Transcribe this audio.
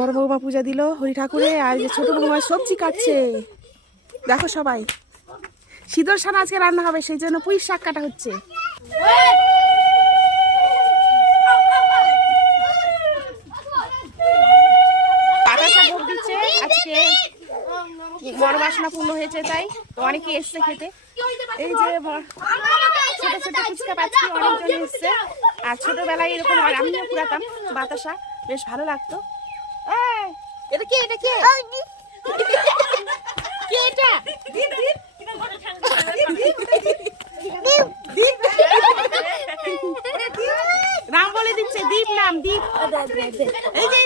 বড় বৌমা পূজা দিল হরি ঠাকুরে, আর যে ছোট বৌমা সবজি কাটছে। দেখো সবাই, শীতল সানা আজকে রান্না হবে, সেই জন্য পুঁই শাক কাটা হচ্ছে। বাতাসা ভোগ দিচ্ছে আজকে, বড় বাসনা পূর্ণ হয়েছে, তাই তো অনেকে এসছে খেতে। এই যে ছোট ছোট ফুচকা পাচ্ছি, অনেকজন এসছে। আর ছোটবেলায় এরকম আমিও পুরাতাম বাতাসা, বেশ ভালো লাগতো। এটা কে, এটা কে, কে এটা? নাম বলে দিচ্ছে, দীপ নাম, দীপ। এই যে